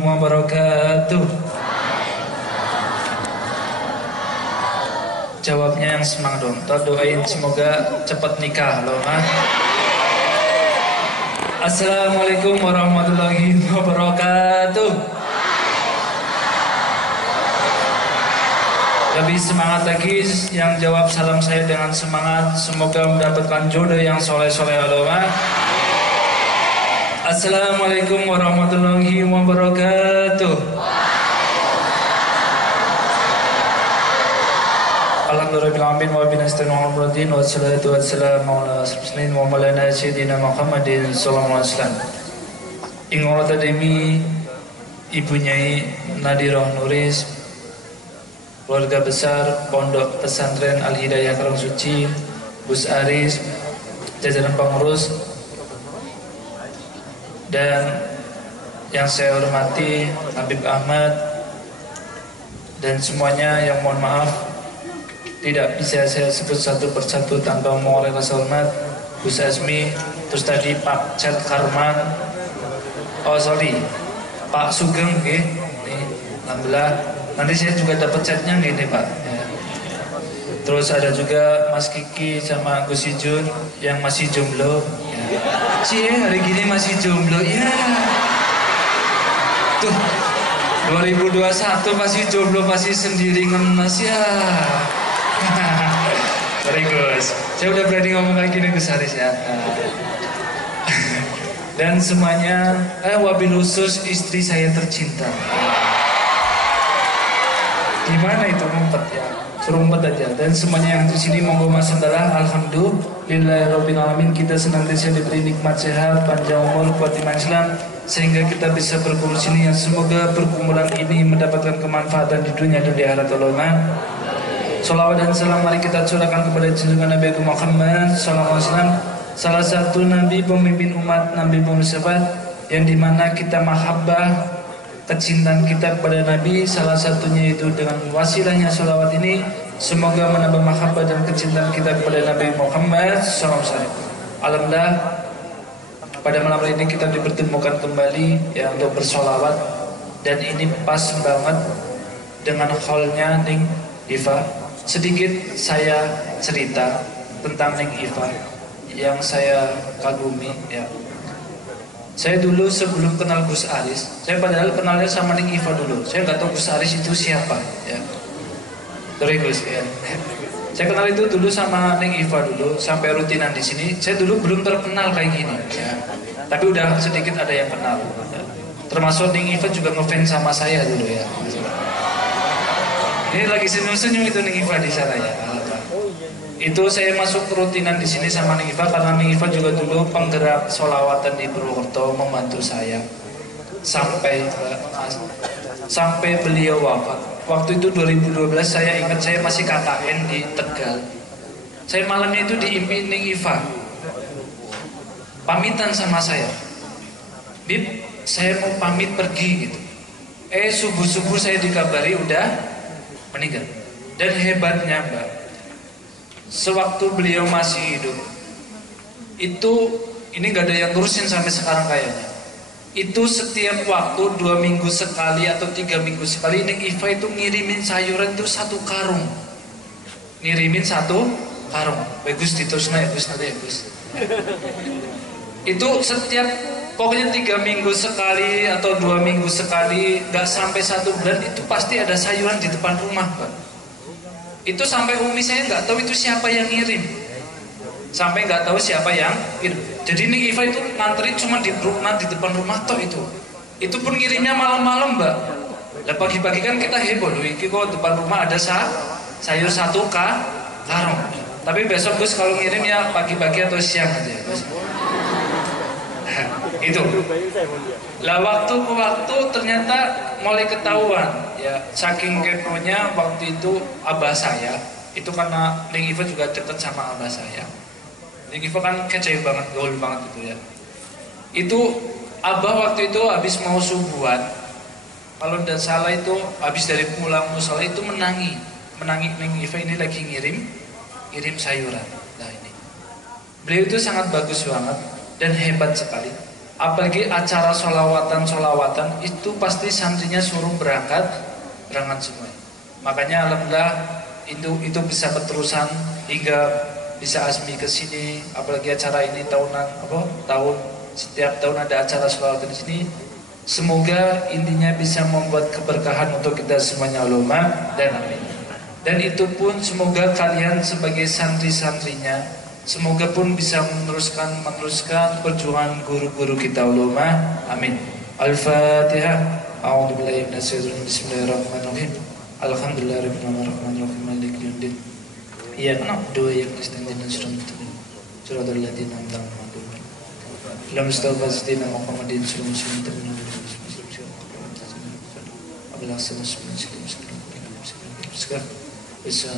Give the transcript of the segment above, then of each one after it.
wabarakatuh. Jawabnya yang semangat dong. Doain semoga cepat nikah loh. Assalamualaikum warahmatullahi wabarakatuh. Lebih semangat lagi yang jawab salam saya dengan semangat. Semoga mendapatkan jodoh yang soleh-soleh Allah. Assalamualaikum warahmatullahi wabarakatuh. Alhamdulillahirrahmanirrahim wa binasta'in wassalatu wassalamu ala asyrafil wa maulana sayyidina Muhammadin sallallahu alaihi wasallam. Ingol tademi Ibu Nyai Nadirah Nuris, keluarga besar Pondok Pesantren Al Hidayah Karangsuci, Gus Aris, jajaran pengurus, dan yang saya hormati Habib Ahmad, dan semuanya yang mohon maaf tidak bisa saya sebut satu persatu tanpa mengurangi rasa hormat. Gus Asmi, terus tadi Pak Chat Karman, Pak Sugeng, nih, alhamdulillah. Nanti saya juga dapat chatnya nih Pak. Ya. Terus ada juga Mas Kiki sama Gus Ijun yang masih jomblo. Ya. Cie, hari gini masih jomblo, ya. Tuh, 2021 masih jomblo, masih sendiri ngenes ya. Sorry Gus, saya udah berani ngomong kayak gini Gus Haris ya. Dan semuanya, wabil khusus istri saya tercinta. Gimana itu ngumpet ya? Suruh ngumpet aja. Dan semuanya yang di sini monggo mas adalah alhamdulillahirobbilalamin, kita senantiasa diberi nikmat sehat, panjang umur, kuat iman Islam, sehingga kita bisa berkumpul sini. Yang semoga perkumpulan ini mendapatkan kemanfaatan di dunia dan di akhirat Allah. Salawat dan salam mari kita curahkan kepada junjungan Nabi Muhammad SAW, salah satu Nabi pemimpin umat, Nabi pemisafat, yang dimana kita mahabbah, kecintaan kita kepada Nabi, salah satunya itu dengan wasilahnya salawat ini, semoga menambah mahabbah dan kecintaan kita kepada Nabi Muhammad SAW. Alhamdulillah, pada malam ini kita dipertemukan kembali ya untuk bersolawat, dan ini pas banget dengan haulnya Ning Iva. Sedikit saya cerita tentang Ning Iva yang saya kagumi ya. Saya dulu sebelum kenal Gus Aris, saya padahal kenalnya sama Ning Iva dulu. Saya nggak tahu Gus Aris itu siapa ya. Sorry Gus ya. Saya kenal itu dulu sama Ning Iva dulu sampai rutinan di sini. Saya dulu belum terkenal kayak gini ya. Tapi udah sedikit ada yang kenal. Ya. Termasuk Ning Iva juga ngefans sama saya dulu ya. Ini lagi senyum-senyum itu Ning Iva di sana ya. Itu saya masuk rutinan di sini sama Ning Iva karena Ning Iva juga dulu penggerak sholawatan di Purwokerto, membantu saya sampai beliau wafat. Waktu itu 2012 saya ingat, saya masih KKN di Tegal. Saya malamnya itu diimpi Ning Iva pamitan sama saya, Bib, saya mau pamit pergi gitu. Subuh-subuh saya dikabari udah meninggal. Dan hebatnya Mbak, sewaktu beliau masih hidup itu, ini gak ada yang ngurusin sampai sekarang kayaknya. Itu setiap waktu 2 minggu sekali atau 3 minggu sekali Ning Iva itu ngirimin sayuran itu 1 karung. Ngirimin 1 karung. Bagus diterusna ya Gus, nanti ya Gus. Itu setiap, pokoknya 3 minggu sekali atau 2 minggu sekali, gak sampai 1 bulan itu pasti ada sayuran di depan rumah Pak. Itu sampai umi saya nggak tahu itu siapa yang ngirim, sampai nggak tahu siapa yang ngirim. Jadi Ning Iva itu ngantri cuma di depan rumah toh itu pun ngirimnya malam-malam Mbak. Lah pagi-pagi kan kita heboh loh, iki kok depan rumah ada sayur 1 karung. Tapi besok Gus kalau ngirim ya pagi-pagi atau siang aja Gus. Itu. Lah waktu ke waktu ternyata mulai ketahuan ya, saking keponya waktu itu abah saya, itu karena Ning Iva juga deket sama abah saya. Ning Iva kan kece banget, gaul banget gitu ya. Itu abah waktu itu habis mau subuhan, kalau tidak salah itu habis dari pulang musola itu menangi Ning Iva ini lagi ngirim sayuran. Nah ini, beliau itu sangat bagus banget dan hebat sekali. apalagi acara solawatan itu pasti santrinya suruh berangkat semua. Makanya alhamdulillah itu bisa keterusan hingga bisa Azmi ke sini, apalagi acara ini tahunan setiap tahun ada acara solawatan di sini. Semoga intinya bisa membuat keberkahan untuk kita semuanya, ulama dan amin. Dan itu pun semoga kalian sebagai santri-santrinya, semoga pun bisa meneruskan perjuangan guru-guru kita, ulama, amin. Al-Fatihah. A'udzubillahi minasyaitonir rajim. Bismillahirrahmanirrahim. Alhamdulillahirabbil alamin. Maliki yaumiddin. Iyyaka na'budu wa iyyaka nasta'in. Shiratal ladzina an'amta 'alaihim. Lam yastaqim Muhammadin sallallahu alaihi wasallam. Bisa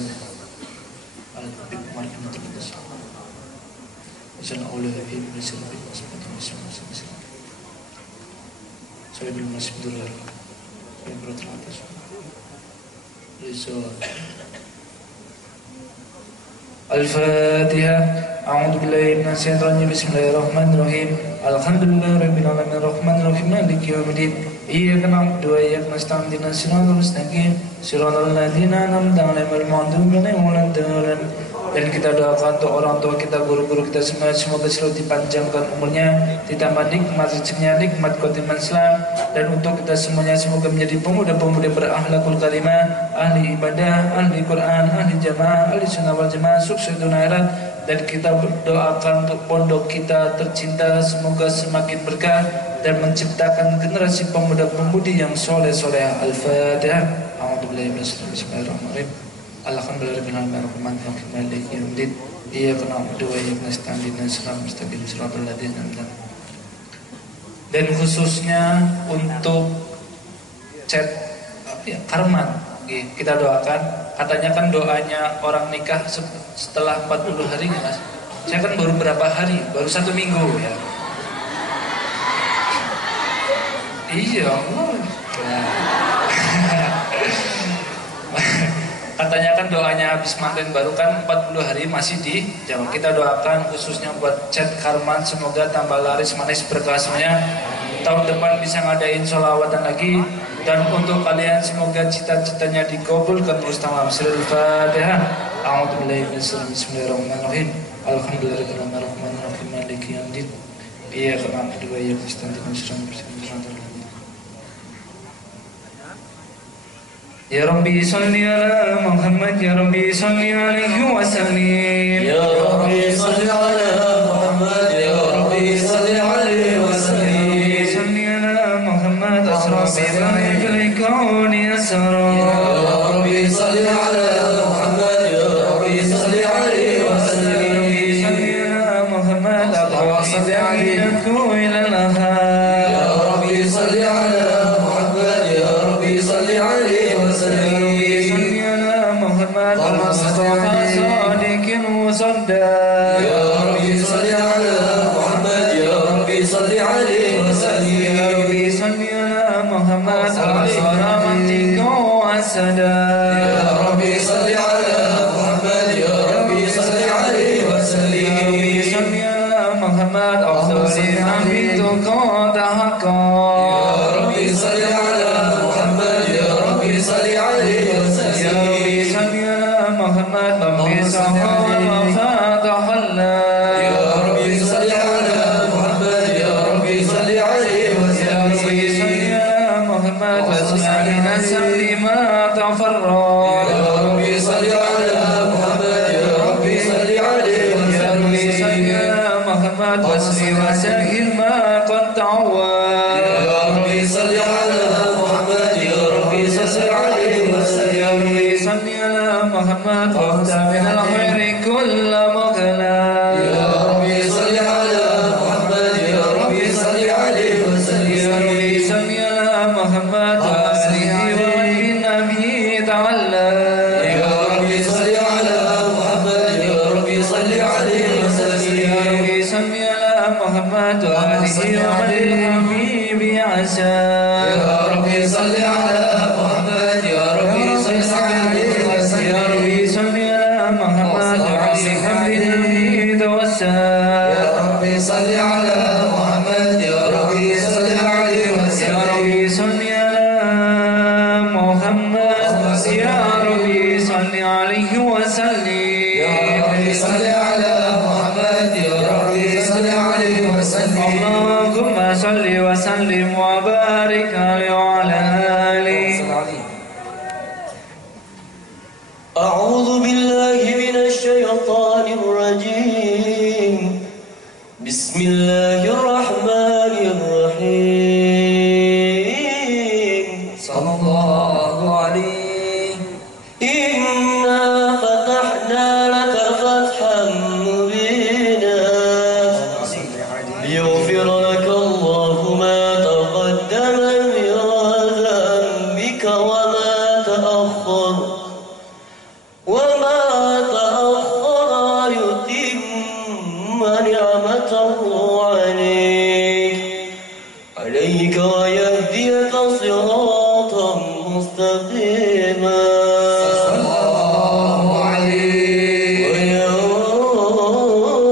Al-Fatihah. A'udzu billahi minasyaitonir rajim. Bismillahirrahmanirrahim. Alhamdulillahirabbil alamin arrahmanirrahim maliki yaumiddin. Iyyaka na'budu wa iyyaka nasta'in ihdinas siratal mustaqim siratal ladzina an'amta 'alaihim ghairil maghdubi 'alaihim waladdallin. Dan kita doakan untuk orang tua kita, guru-guru kita semua, semoga selalu dipanjangkan umurnya, ditambah nikmat rezekinya, nikmat khotimah Islam. Dan untuk kita semuanya semoga menjadi pemuda-pemuda berakhlakul karimah, ahli ibadah, ahli Quran, ahli jamaah, ahli sunnah wal jamaah, sukses dunia akhirat. Dan kita berdoakan untuk pondok kita tercinta semoga semakin berkah dan menciptakan generasi pemuda-pemudi yang soleh-soleh. Al-Fatihah. A'udzubillahi minasyaitonir Alhamdulillahirabbil alamin arrahmanirrahim maliki yaumiddin. Iyyaka na'budu wa iyyaka nasta'in ihdinas siratal mustaqim siratal ladzina an'amta 'alaihim. Dan khususnya untuk chat karman, kita doakan. Katanya kan doanya orang nikah setelah 40 hari, Mas. Saya kan baru berapa hari, baru 1 minggu ya. Iya, katanya kan doanya habis manten baru kan 40 hari masih dijawab. Kita doakan khususnya buat chat karman, semoga tambah laris manis berkah semuanya. Tahun depan bisa ngadain sholawatan lagi. Dan untuk kalian semoga cita-citanya dikabulkan mustamam. Al-Fatihah. A'udzubillahi minasyaitonir rajim. Bismillahirrahmanirrahim. Alhamdulillahirabbil alamin arrahmanirrahim maliki yaumiddin. Iyyaka na'budu wa iyyaka nasta'in ihdinas siratal mustaqim. Ya Rabbi salli ala Muhammad, ya Rabbi salli alaihi wa sallim. Ya Rabbi salli ala Muhammad, ya Rabbi salli alaihi wa sallim. Salli ala Muhammad asra bi fil kauni asra. Ya Rabbi salli ala Muhammad, ya Rabbi salli alaihi wa sallim. Salli ala Muhammad aqsid alayku ila al-ahad. Ya Rabbi salli ala Muhammad, ya Rabbi salli alaihi صدق يا ربي صل على محمد يا ربي صل عليه وسلم يا ربي صل على محمد صلواتك والسلام يا ربي صل على محمد يا ربي صل عليه وسلم يا ربي صل على محمد أفضل عبيدك حقا يا ربي صل على محمد يا ربي صل عليه وسلم يا ربي صل على محمد ربي صل واسلي وسهل ما قد تعود يا ربي صل على محمد يا ربي صل عليه وسلم يا ربي صل على محمد وافتح من الخير كل مغنى يا ربي صل على محمد يا ربي صل عليه وسلم يا ربي صل على محمد وآله وبالنبي تعالى يا ربي صل على محمد يا ربي صل عليه وسلم يا ربي صل على محمد وآله وبالحبيب عسى يا ربي صل على محمد يا ربي صل عليه وسلم يا ربي صل على محمد وعلى حبيب توسل يا ربي صل على محمد يا وسلم يا ربي صل على محمد يا ربي صل عليه وسلم اللهم صل وسلم وبارك عليه وعلى آله. أعوذ بالله من الشيطان الرجيم بسم الله الرحمن الرحيم صلى الله عليه إنا فتحنا لك فتحا مبينا ليغفر لك الله ما تقدم من ذنبك وما تأخر يتم نعمته عليك ويهديك صراطا مستقيما صلى الله عليه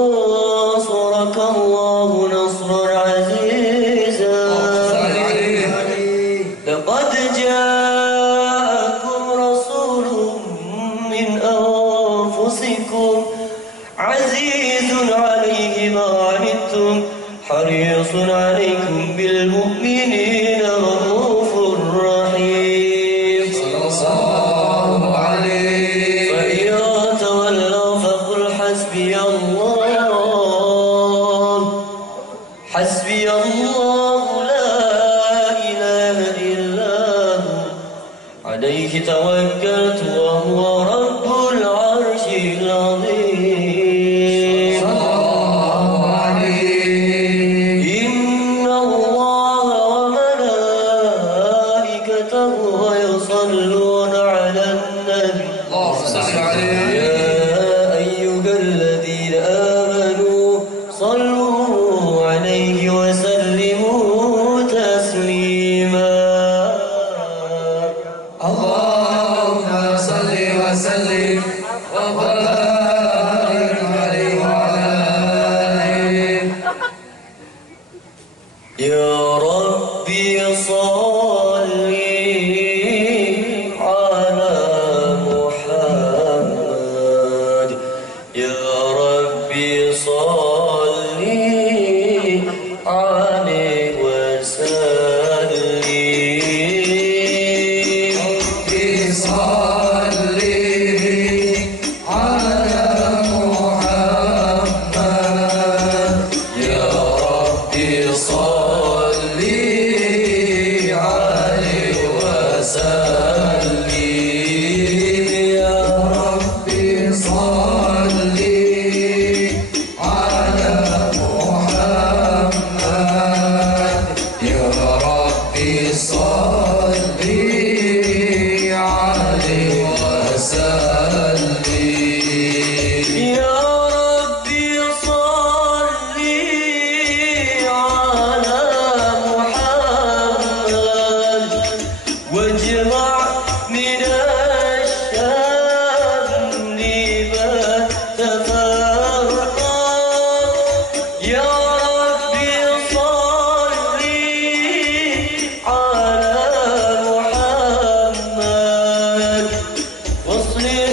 وينصرك الله نصرا عزيزا لقد جاءكم رسول من أنفسكم عزيز عليه ما عنتم حريص عليكم بالمؤمنين رؤوف رحيم صلى الله عليه فإن تولوا فقل حسبي الله لا إله إلا هو عليه توكلت وهو رب العرش العظيم صلى الله عليه إن الله وملائكته يصلون على النبي اللهم صل عليه يا أيها الذين آمنوا صلوا عليه وسلموا تسليما اللهم صل وسلم وبارك عليه وعلى آله يا ربي صل على محمد يا ربي صل عليه وسلم صلي على محمد يا ربي صلي عليه وسلم يا ربي صلي على محمد يا ربي صلي عليه وسلم يا ربي صل على محمد واجمع من الشمل ما تفرقا يا ربي صل على محمد واصلح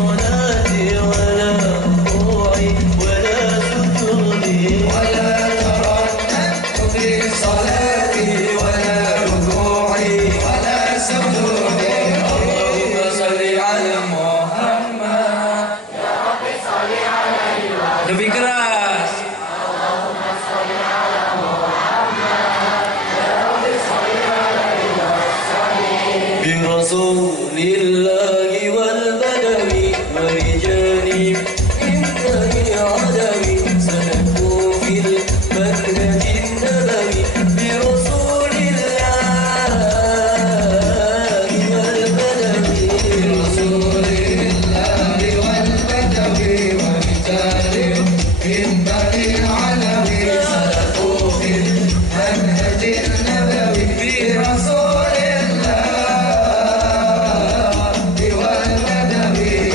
صلاتي ولا ركوعي ولا سجودي ولا ترنم في صلاتي ولا ركوعي ولا سجودي اللهم صل على محمد Lebih keras. برسول الله والبدوي ورجالي من بني عدوي سلكوا في المنهج النبوي برسول الله والبدوي رسول الله والبدوي ورجال من بني العلوي سلكوا في المنهج النبوي برسول الله والبدوي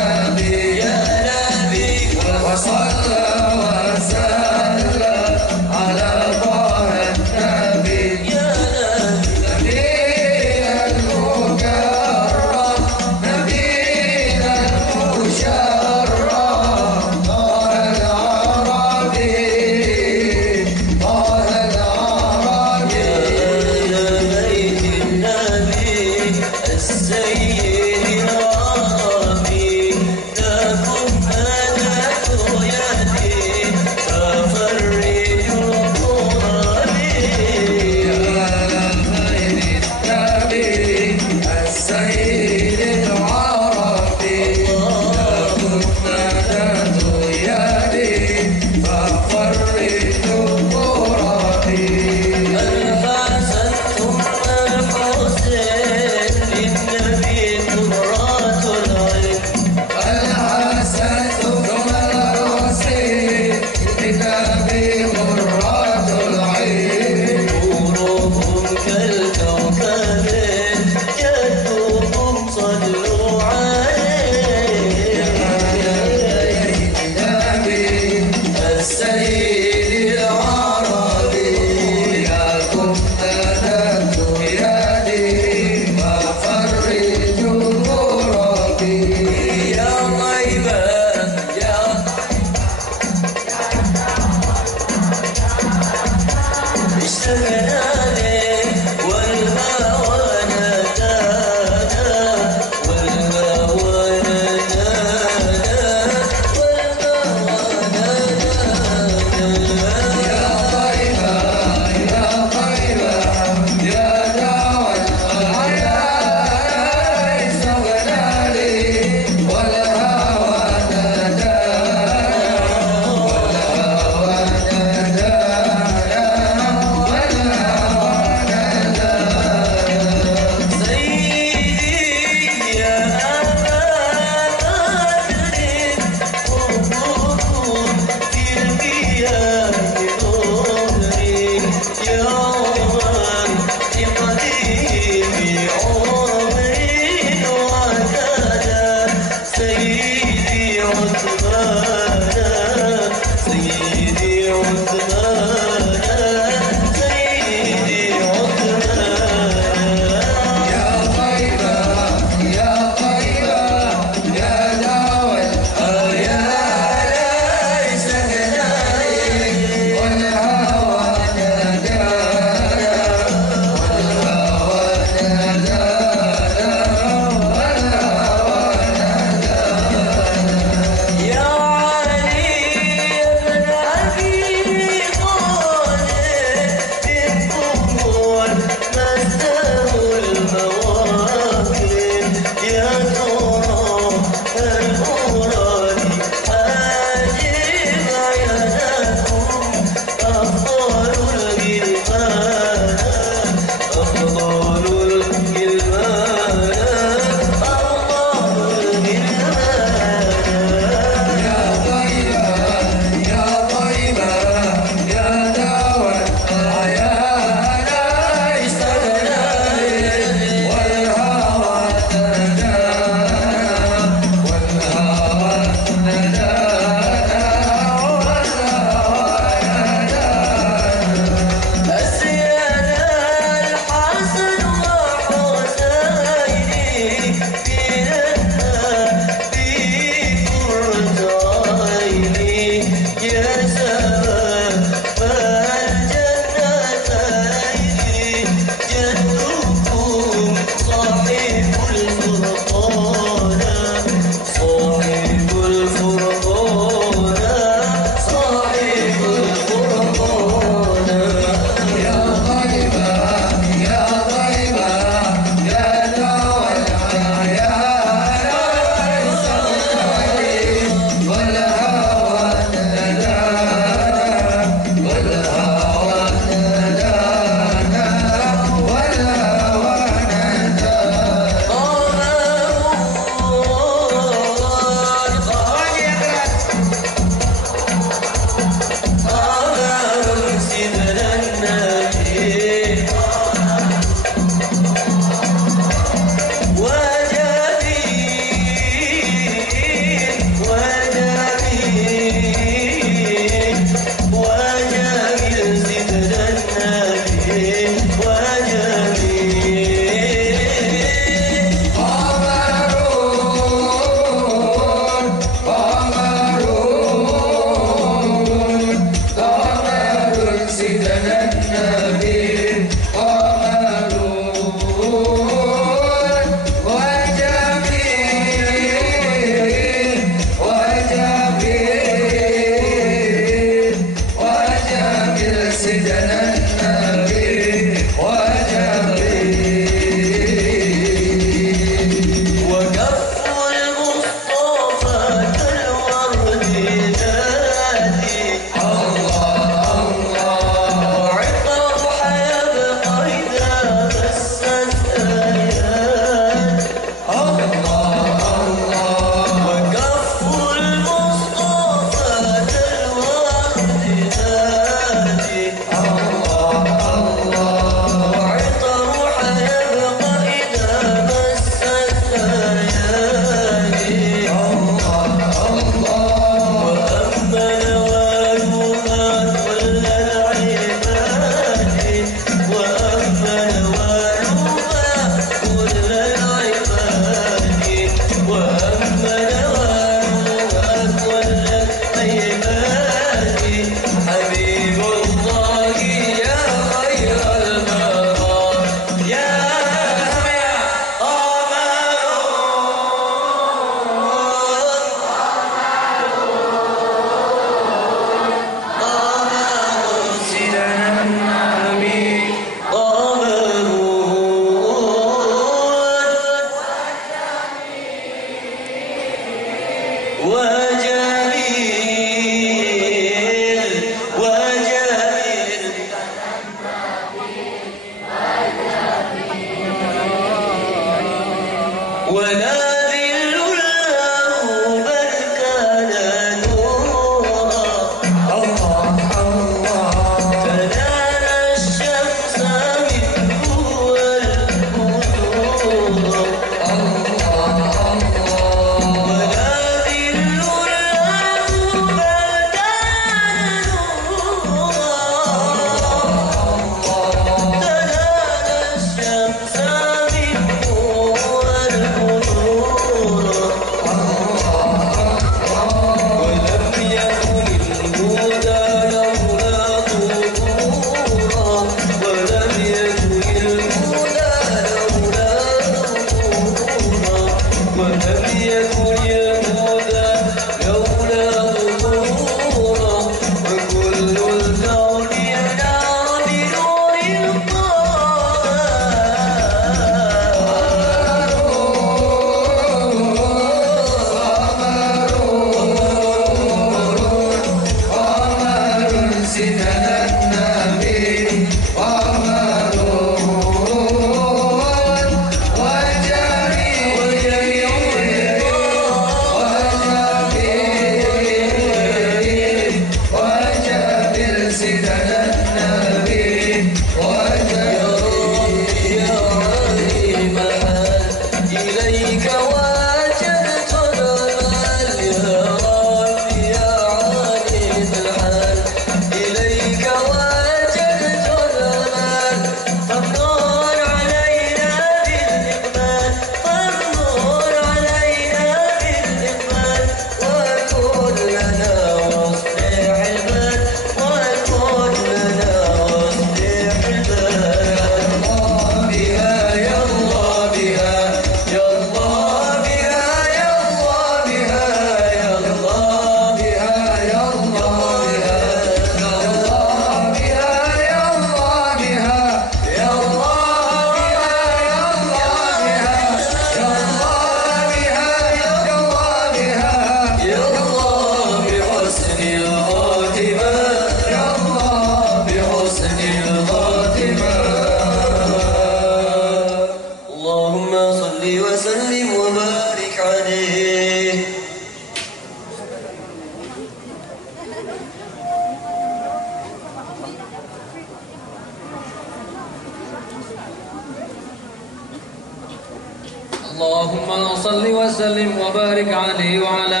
اللهم صل وسلم وبارك عليه وعلى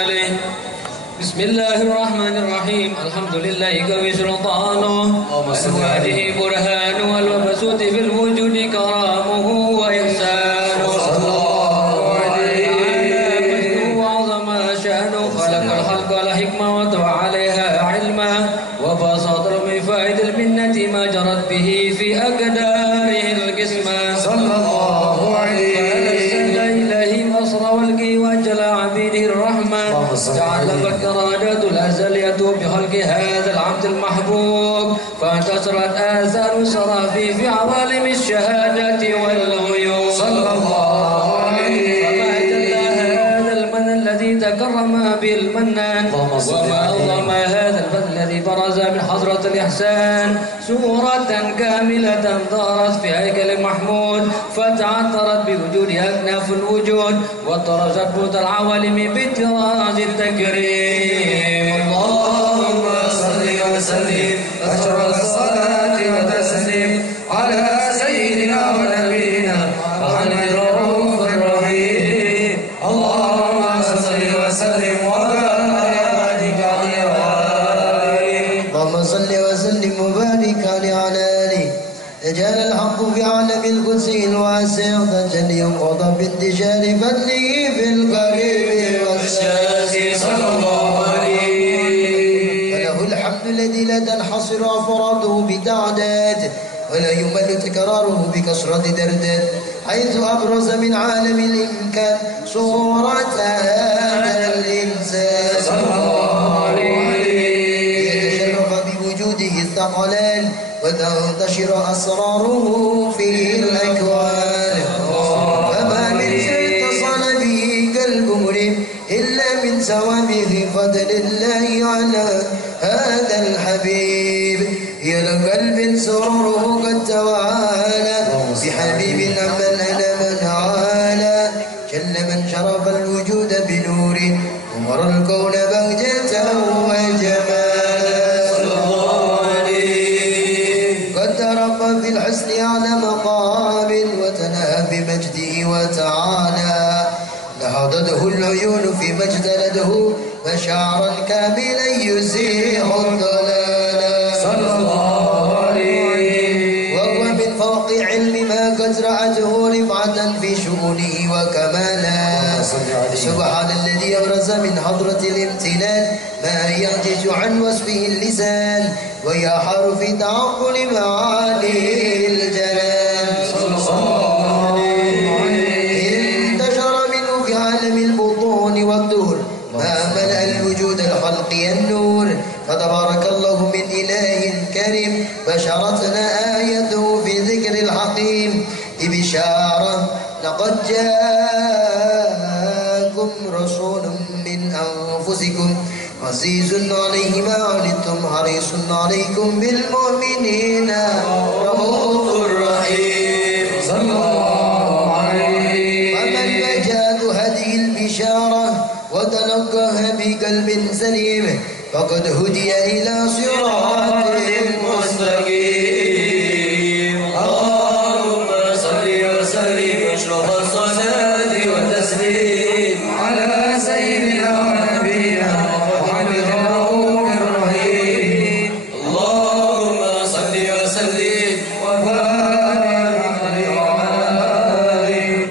آله. بسم الله الرحمن الرحيم. الحمد لله قوي سلطانه الواجه برهانه والمبسوط في الوجود كرامه وإحسانه وعظم شأنه خلق الخلق على حكمة وطوى عليها علما وبسط من فائد المنة ما جرت به في أقداره القسمة صلى الله عليه والقي وجل عبيده الرحمة تعلقت إرادة الأزلية بخلق هذا العبد المحبوب فانتصرت آثار سرافي في عوالم الشهادة والغيوب صلى الله عليه فما جل هذا المن الذي تكرم بالمنان وما أعظم هذا الفضل الذي برز من حضرة الإحسان سورة كاملة ظهرت في هيكل محمود فتعطرت بوجودها أكناف الوجود وطرزت بوت العوالم بطراز التكريم. اللهم صل وسلم أشرف الصلاة وتسليم على سيدنا ونبينا محمد الرؤوف الرحيم. اللهم صل وسلم وبارك عليه اللهم صل وسلم وبارك على آله. جعل الحق في عالم القدس الواسع تجلي وضع بانتشار فضله في القريب الذي لا تنحصر أفراده بتعداد ولا يمل تكراره بكثرة دردات، حيث أبرز من عالم الإمكان صورة هذا الإنسان يتشرف بوجوده الثقلان وتنتشر أسراره في الأكوان. فما من شيء اتصل به قلب مريم إلا من سوابه فضل الله على هذا الحبيب. يا لقلب سروره قد توالى بحبيب عمن أنا من عالى، جل من شرف الوجود بنور ومر الكون بهجة وجمالا. قد ترقى في الحسن على مقام وتناهى بمجده وتعالى، لحظته العيون في ما اجتلده مشاعرا كاملا يزيح الضلال صلى الله عليه. وهو من فوق علم ما قد رعته رفعة في شؤونه وكمالا. سبحان الذي أبرز من حضرة الامتنان ما يعجز عن وصفه اللسان ويحار في تعقل معاني الجلال صلى الله عليه. انتشر منه في عالم البطون والدهر ما ملأ الوجود الخلقي النور، فتبارك الله من إله كريم بشرتنا آيته في ذكر الحكيم ببشارة لقد جاءكم رسول من أنفسكم عزيز عليه ما عنتم حريص عليكم بالمؤمنين رؤوف رحيم صلى الله عليه. ومن مجاد هذه البشارة وتلقاها بقلب سليم فقد هدي إلى صراط مستقيم. اللهم صل وسلم أشرف الصلاة والتسليم على سيدنا ونبينا محمد الرؤوف الرحيم. اللهم صل وسلم وبارك عليه وعلى آله.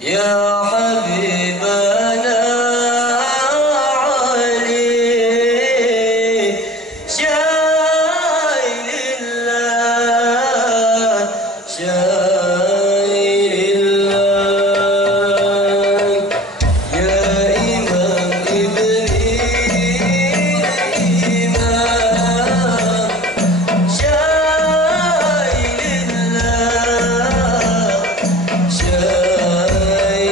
يا حبيبنا علي شايل الله شايل الله يا إمام إبراهيم إمام شايل الله شايل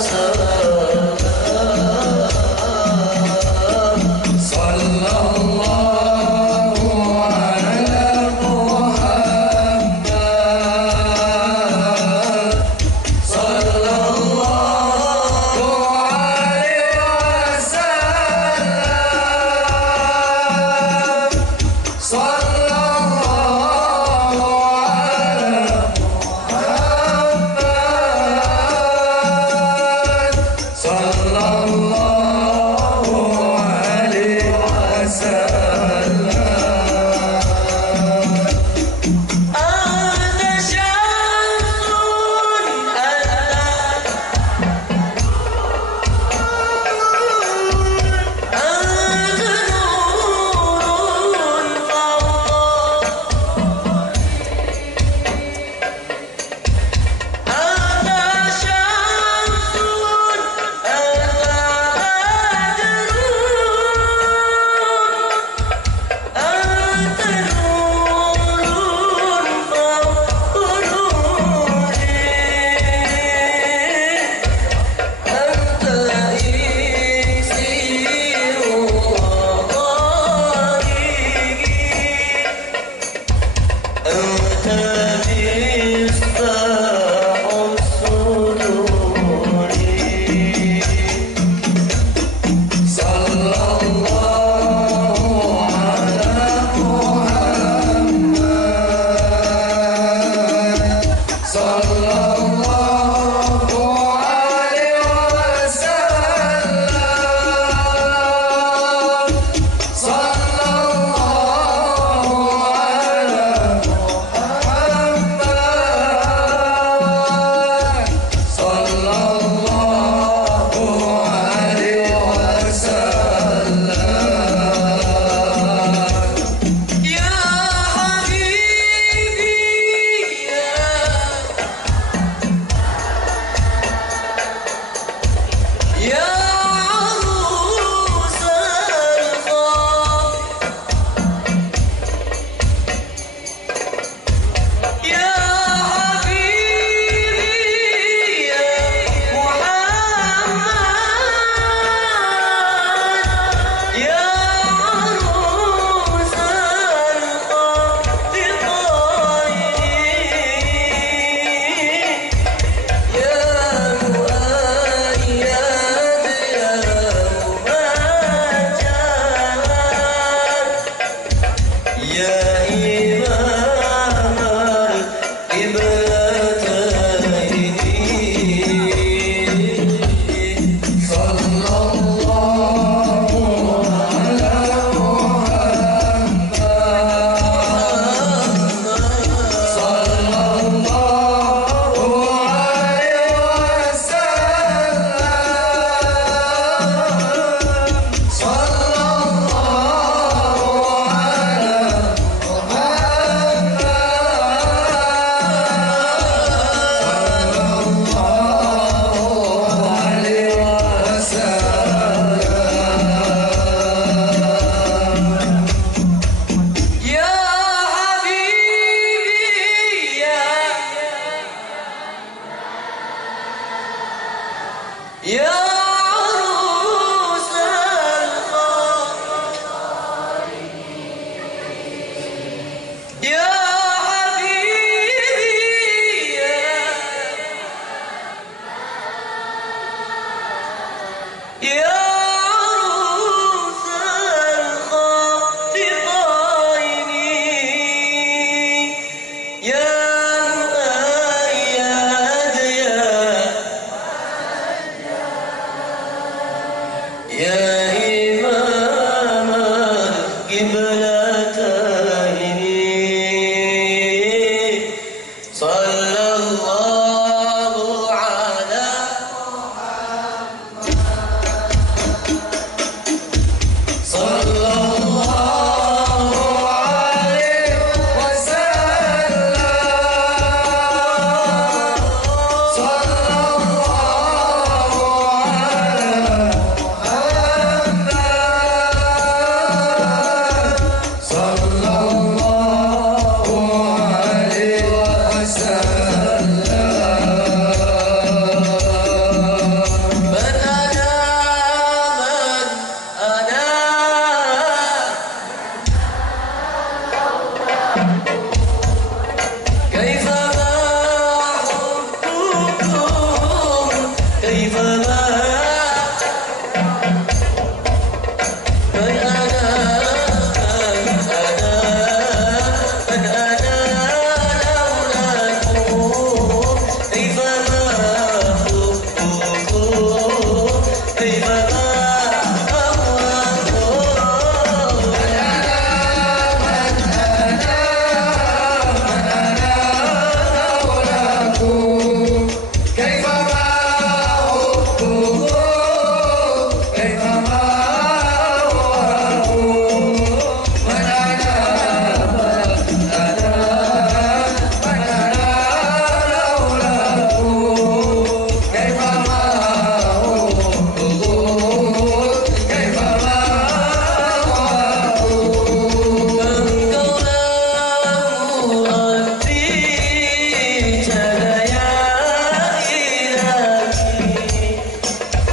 صلى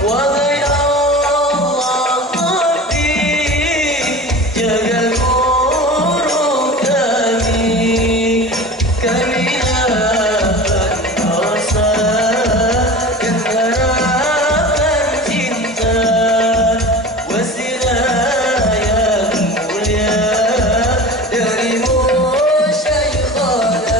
Wahai Allah Rabbi, jaga guru kami dapat dosa dan harapan cinta, wasilah yang mulia darimu Syekhana.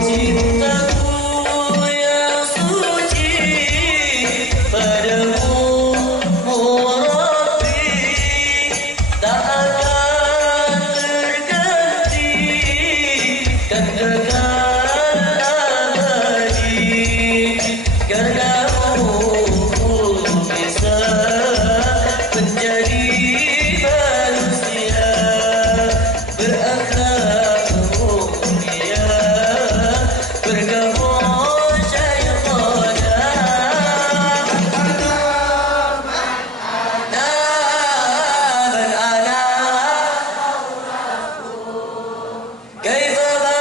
Cintaku yang suci padamu Murabbi tak akan terganti dan kekal abadi. Karenamu ku bisa menjadi manusia berakhlak mulia bergabung Syekhana. Man ana kaifa ma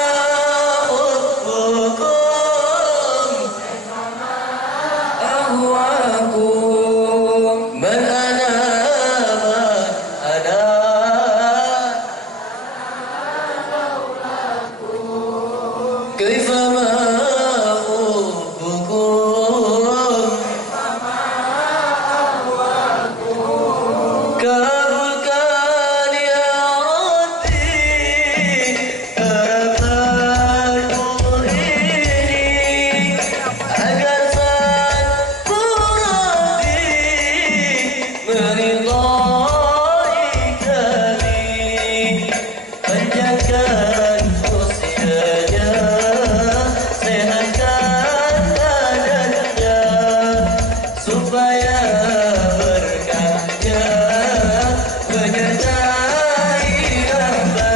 hubbukum ahwakum. Man ana kaifa ma hubbukum. Kabulkan ya Rabbi harapanku ini agar sang Murabbi meridai kami. Panjangkan usianya, sehatkan badannya, supaya berkahnya menyertai hamba.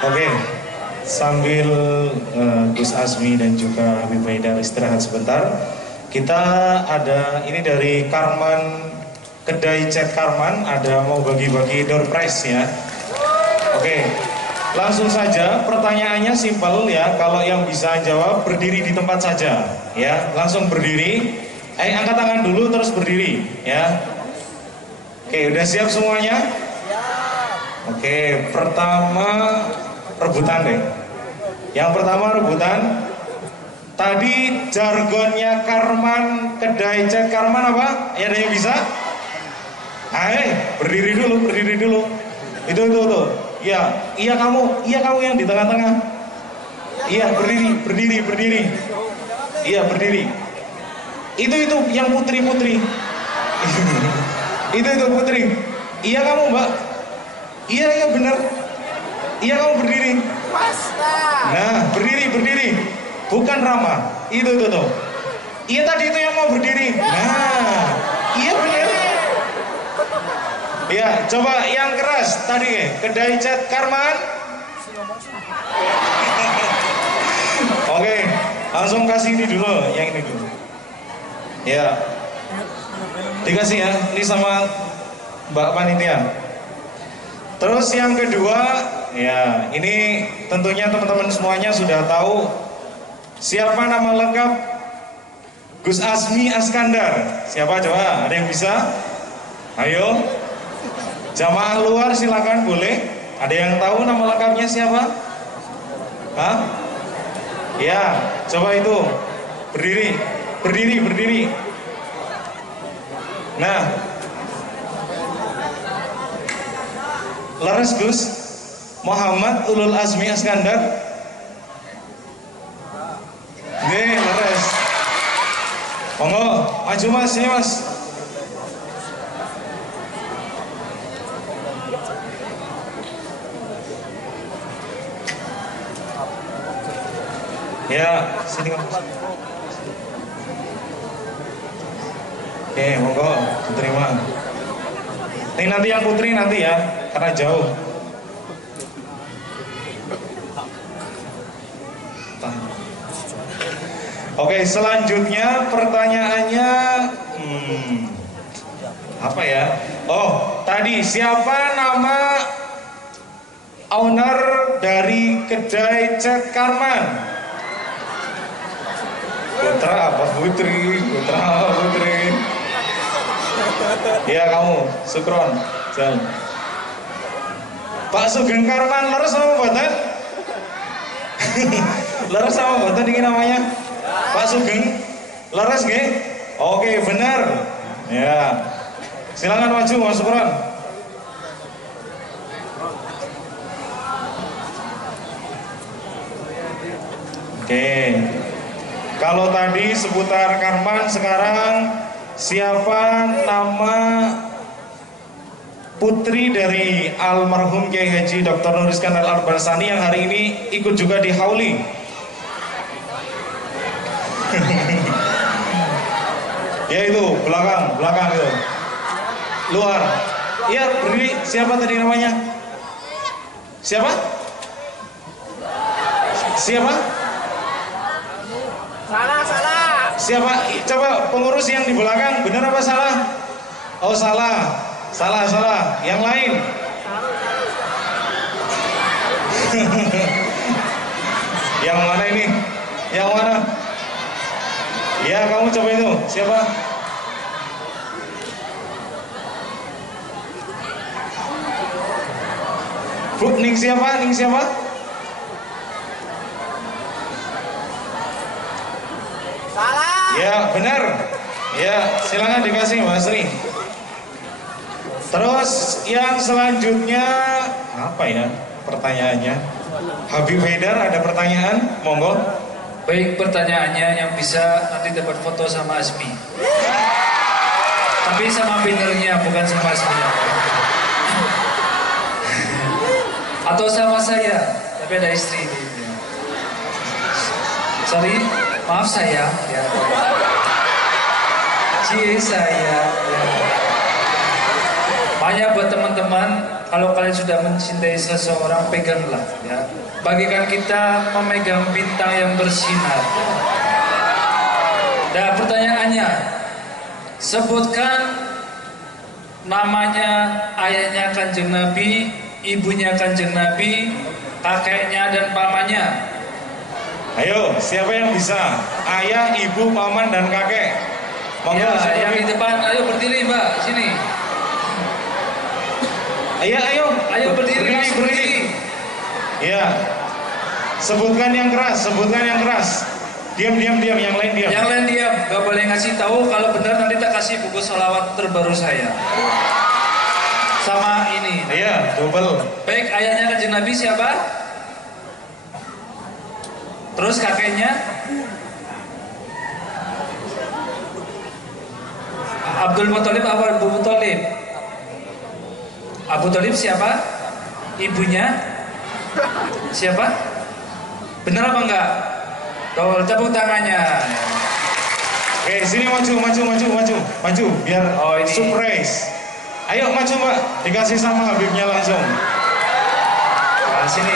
Oke, sambil Gus Azmi dan juga Habib Maida istirahat sebentar, kita ada ini dari Karman, kedai Cat Karman, ada mau bagi-bagi door prize ya. Oke, langsung saja pertanyaannya simpel ya, kalau yang bisa jawab berdiri di tempat saja ya, langsung berdiri. Angkat tangan dulu terus berdiri ya. Oke, udah siap semuanya? Oke, pertama rebutan deh. Yang pertama rebutan. Tadi jargonnya Karman, kedai Cat Karman apa? Ya, ada yang bisa? Ayo, berdiri dulu. Itu. Ya, iya kamu yang di tengah-tengah. Iya, berdiri. Iya, berdiri. Itu yang putri. itu putri. Iya kamu mbak. Iya benar. Iya kamu berdiri. Nah, berdiri. Bukan Rama. Itu tuh. Iya tadi itu yang mau berdiri. Nah, iya benar. Iya, coba yang keras tadi kedai Cat Karman. Oke, langsung kasih ini dulu, yang ini dulu. Ya. Dikasih ya, ini sama Mbak Panitia. Terus yang kedua, ya ini tentunya teman-teman semuanya sudah tahu siapa nama lengkap Gus Asmi Askandar. Siapa coba? Ada yang bisa? Ayo. Jamaah luar silakan boleh. Ada yang tahu nama lengkapnya siapa? Hah? Ya, coba itu. Berdiri, berdiri, berdiri. Nah, leres Gus Muhammad Ulul Azmi Askandar. Nih, leres. Monggo, maju Mas, ini Mas. Ya, sini Mas. Oke, monggo diterima. Ini nanti yang putri nanti ya, karena jauh. Oke, selanjutnya pertanyaannya apa ya? Oh, tadi siapa nama owner dari kedai Cet Karman? Putra apa putri? Putra apa putri? Ya kamu, Sukron, jalan. Pak Sugeng Karman, leres sama Badan? Leres sama Badan ini namanya? Pak Sugeng, leres nggih? Oke, benar. Ya, silakan maju Mas Sukron. Oke. Kalau tadi seputar Karman, sekarang siapa nama putri dari almarhum Kiai Haji Dr. Nur Rizkan Al-Arbarsani yang hari ini ikut juga di Hauli? Ya itu, belakang itu. Luar. Iya, berdiri. Siapa tadi namanya? Siapa? Siapa? Salah. Siapa? Coba pengurus yang di belakang, benar apa salah? Oh salah. Yang lain? Yang mana ini? Yang mana? Ya kamu coba itu. Siapa? Bu, Ning siapa? Ya benar. Ya silakan dikasih Mbak Sri. Terus yang selanjutnya apa ya pertanyaannya? Habib Haidar ada pertanyaan? Monggo. Baik, pertanyaannya yang bisa nanti dapat foto sama Asmi. Tapi sama pinnernya, bukan sama Asmi. Atau sama saya, tapi ada istri. Sorry, maaf saya. Ya. Saya. Ya. Banyak buat teman-teman, kalau kalian sudah mencintai seseorang, peganglah. Ya. Bagikan kita memegang bintang yang bersinar. Dan pertanyaannya, sebutkan namanya ayahnya Kanjeng Nabi, ibunya Kanjeng Nabi, kakeknya dan pamannya. Ayo, siapa yang bisa? Ayah, ibu, paman, dan kakek. Monggo, Ya, yang di depan, ayo berdiri Mbak, sini. Ayo berdiri. Ya, sebutkan yang keras. Diam, yang lain diam. Yang lain diam, gak boleh ngasih tahu. Kalau benar nanti tak kasih buku salawat terbaru saya. Sama ini. Iya, double. Baik, ayahnya Kanjeng Nabi siapa? Terus kakeknya? Abdul Muthalib apa Abu Muthalib? Abu Thalib siapa? Ibunya? Siapa? Benar apa enggak? Tuh, tepuk tangannya. Oke, sini maju, biar Oh, ini. surprise. Ayo maju Mbak, dikasih sama Habibnya langsung. Nah, sini.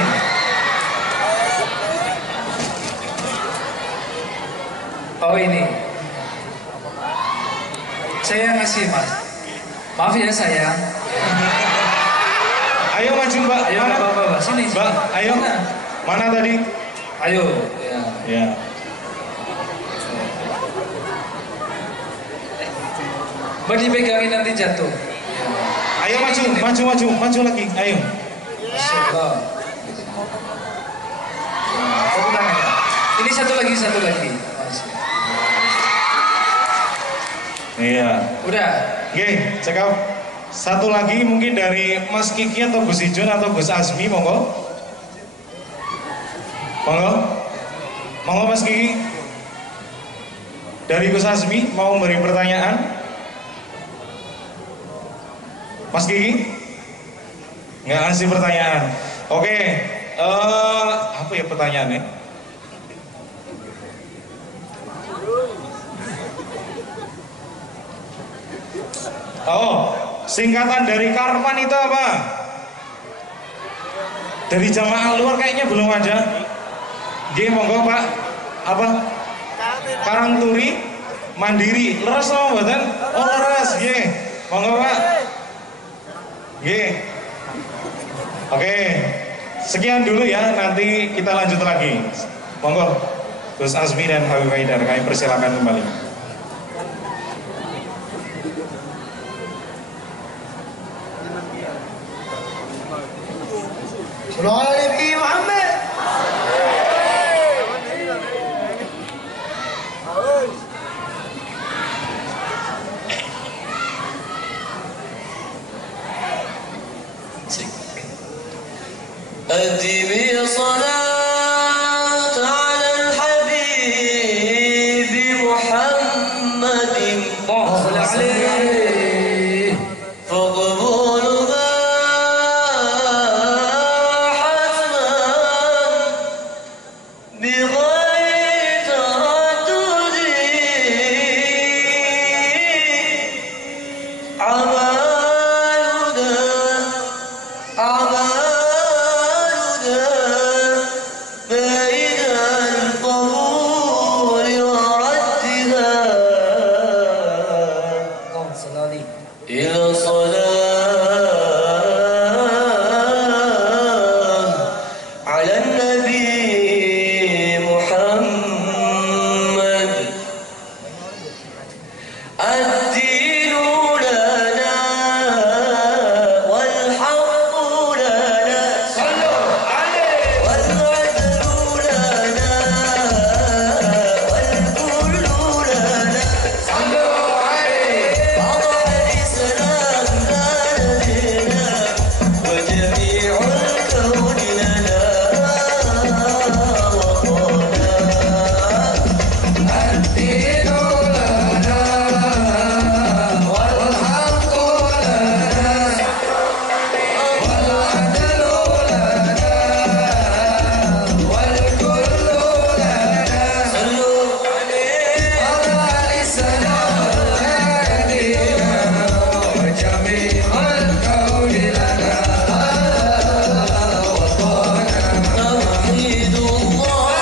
Oh ini. Saya ngasih mas. Maaf ya sayang. Ayo maju Mbak. Ayo Mana? nggak apa-apa Mbak. Sini. Mbak, ayo. Mana? Mana tadi? Ayo. Ya. Ya. Mbak dipegangin nanti jatuh. Ayo maju lagi. Ayo. Masya Allah. Tepuk tangan ya. Ini satu lagi. Iya. Udah. Oke, cekap. Satu lagi mungkin dari Mas Kiki atau Gus Ijun atau Gus Azmi, monggo. Monggo Mas Kiki. Dari Gus Azmi mau beri pertanyaan. Mas Kiki? Nggak ngasih pertanyaan. Oke, apa ya pertanyaannya? Oh, singkatan dari Karman itu apa? Dari jamaah luar kayaknya belum ada. Nggih, monggo Pak. Apa? Karangturi Mandiri. Leres apa mboten? Oh, leres. Nggih. Monggo Pak. Nggih. Oke. Sekian dulu ya, nanti kita lanjut lagi. Monggo. Gus Azmi dan Habib Haidar, kami persilakan kembali. Sallallahu alaihi Muhammad. أدمي صلاة على الحبيب محمد صل عليه. فقبولها حتما بغير تردد عمالنا بين القبول وردها اللهم صل عليه. إلى الصلاة على النبي محمد الدين لنا والحق لنا صلوا عليه. والعدل لنا والكل لنا صلوا عليه. وضع الإسلام لنا وجميع الكون لنا وطنا الدين لنا والحق لنا والعدل لنا والكل لنا. صلوا عليه وضع الإسلام لنا وجميع الكون لنا وطنا. توحيد الله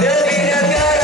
Demi negara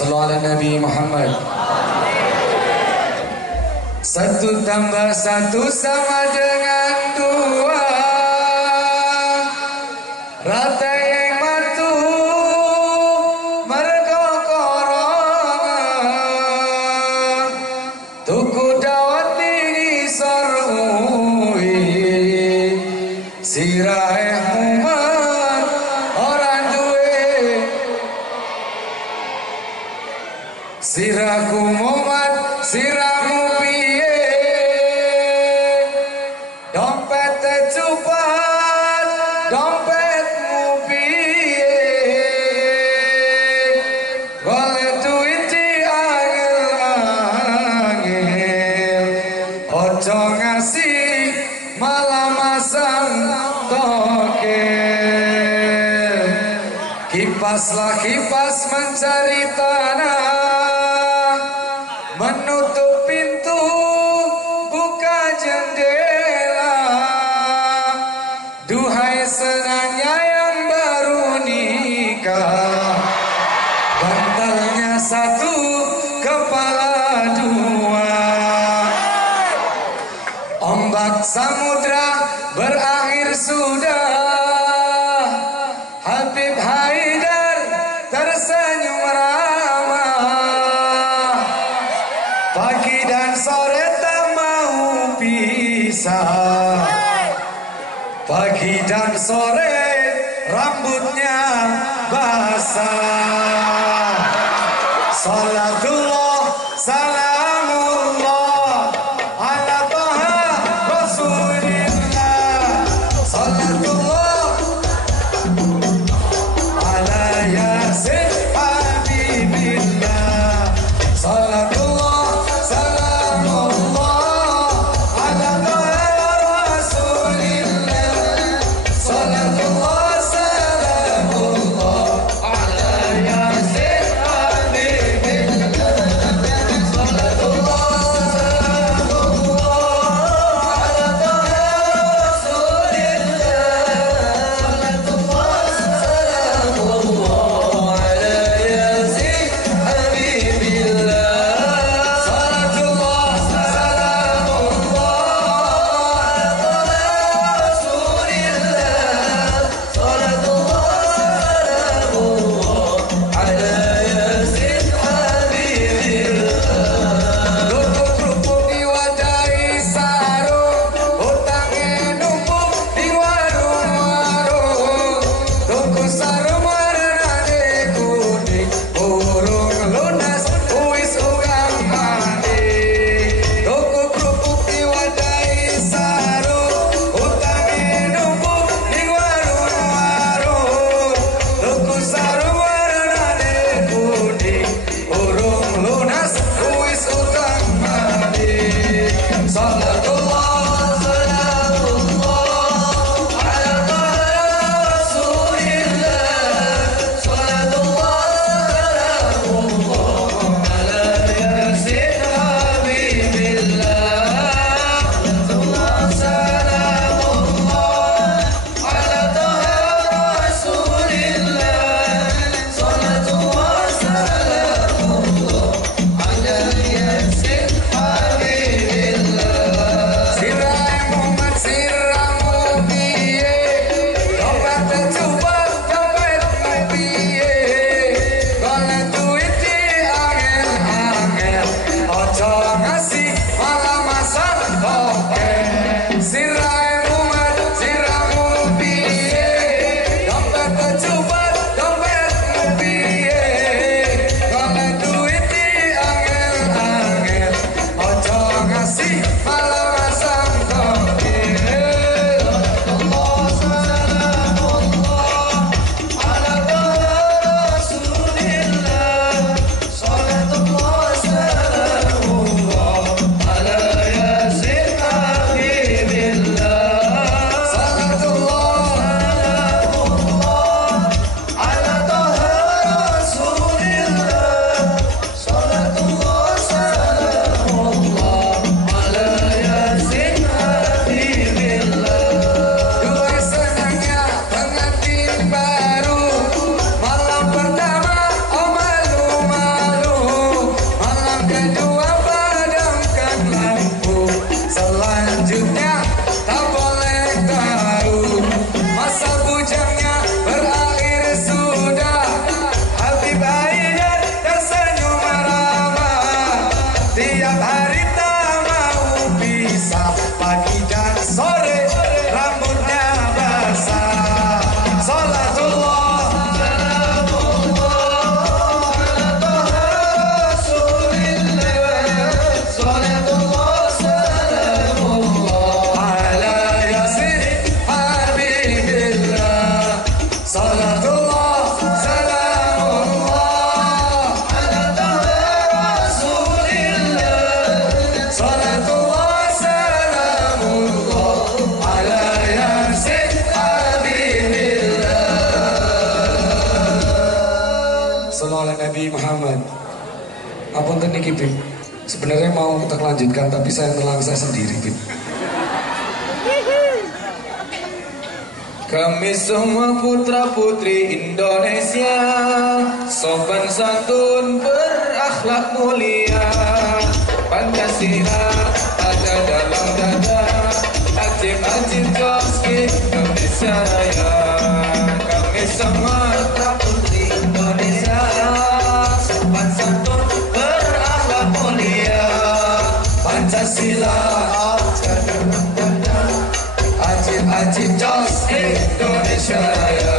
Sallu ala Nabi Muhammad. 1 tambah 1 sama dengan 2. Rata yang matu mergo korongan. Tuku dawat di ngisor uwi. Sirahe mumat orang duwe. Sirahku mumat, sirahmu piye. Dompet cepat, dompetmu piye. Golek duit di angel-angel. Ojo ngasih malah masang tokel. Kipaslah kipas mencari tanah, menutup pintu, buka jendela. Duhai senangnya yang baru nikah, bantalnya 1, kepala 2. Ombak samudra berakhir sudah. Habib Haidar tersenyum ramah. Pagi dan sore tak mau pisah. Pagi dan sore rambutnya basah. Salatullah salamullah ala Taha Rasulillah. Salatullah ala Yasin Habibillah. Salatullah salamullah ala Taha Rasulillah. Salatullah salamullah ala Yasin Habibillah. Nabi Muhammad. Apa niki Bib? Sebenarnya mau kita lanjutkan tapi saya melangsa sendiri Bib. Kami semua putra putri Indonesia, sopan santun berakhlak mulia, Pancasila ada dalam dada, ajib-ajib joski Indonesia Raya. Kami semua putra putri Indonesia, sopan santun berakhlak mulia, Pancasila ada dalam dada, ajib-ajib jos Indonesia Raya.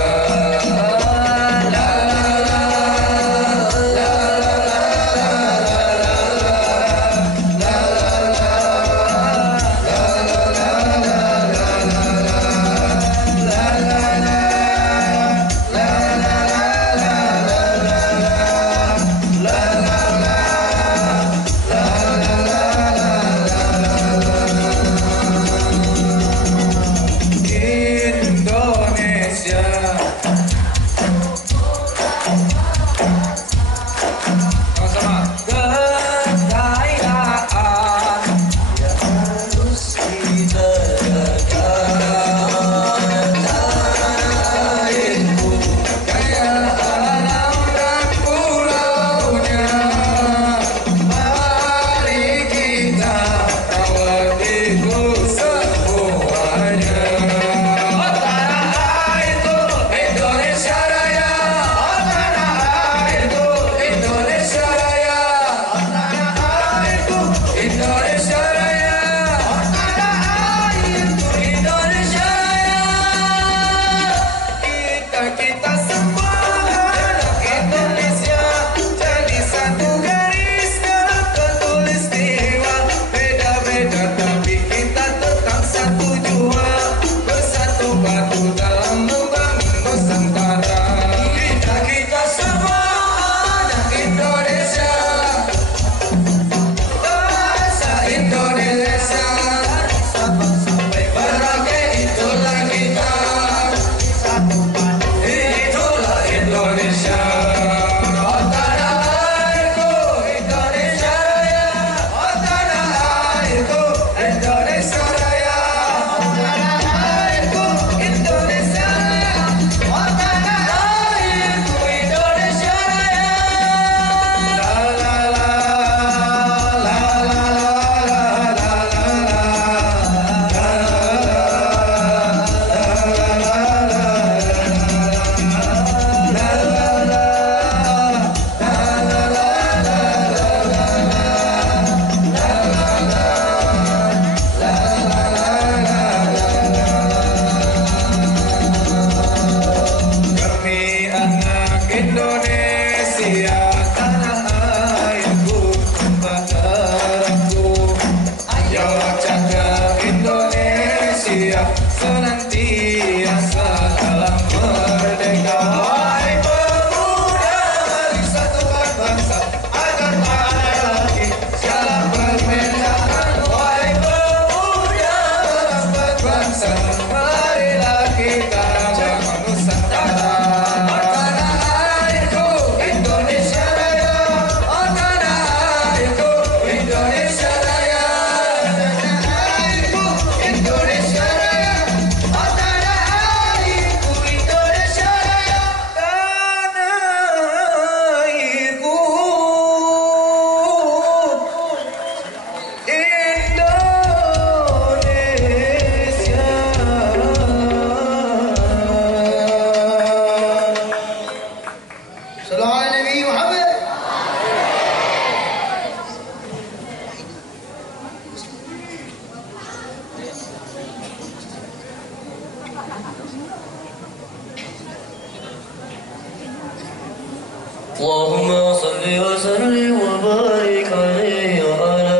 اللهم صل وسلم وبارك عليه وعلى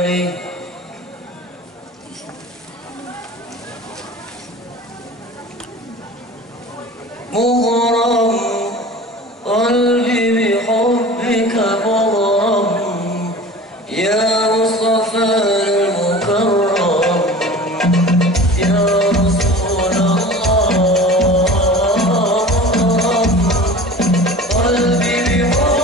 آله. مغرم قلبي بحبك مغرم يا مصطفى المكرم يا رسول الله. قلبي بحبك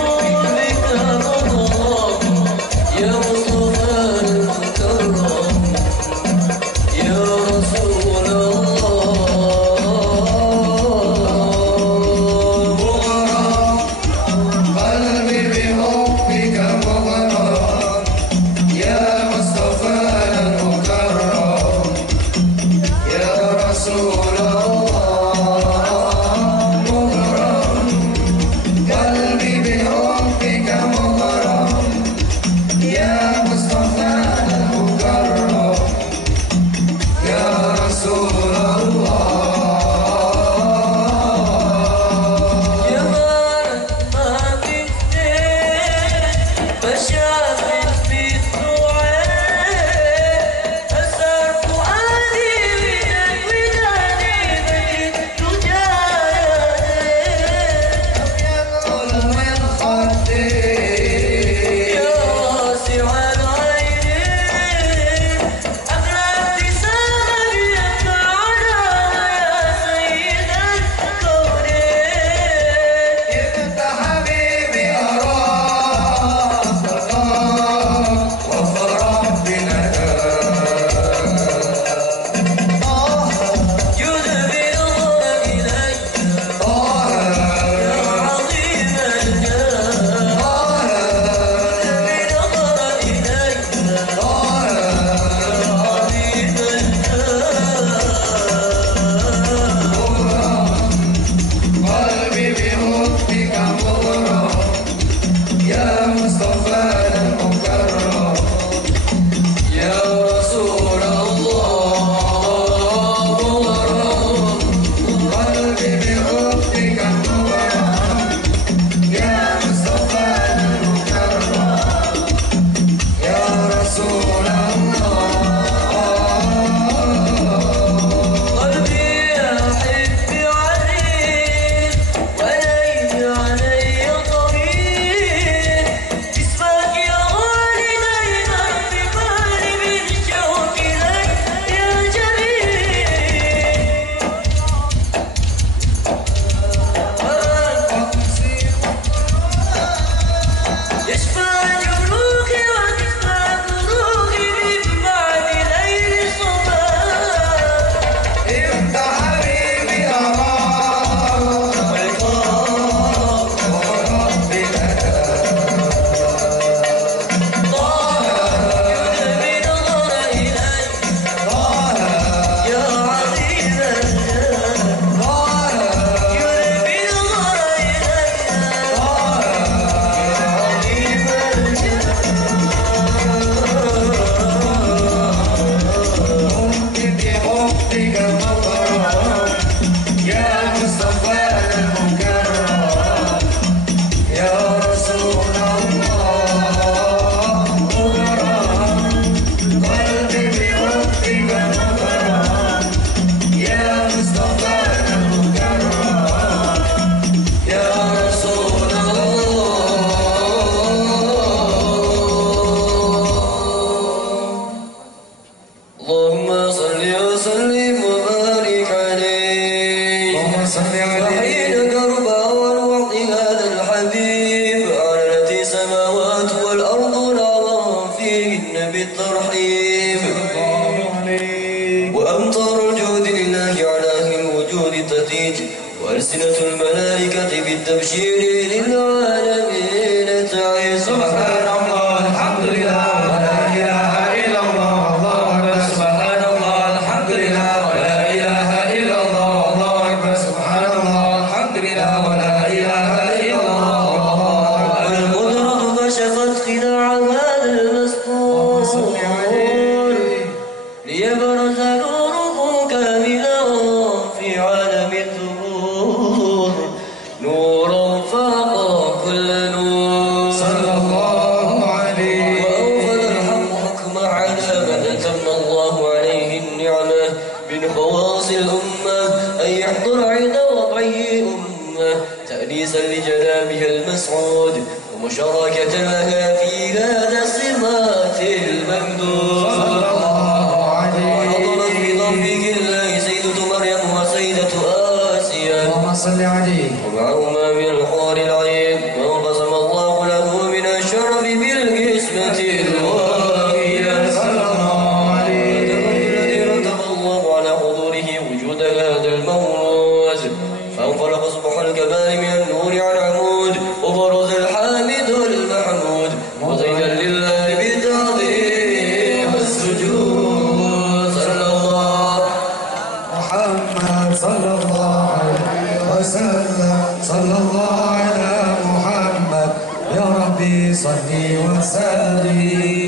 Muhammad sallallahu alaihi wasallam. Sallallahu ala Muhammad. Ya Rabbi salli wa sallim.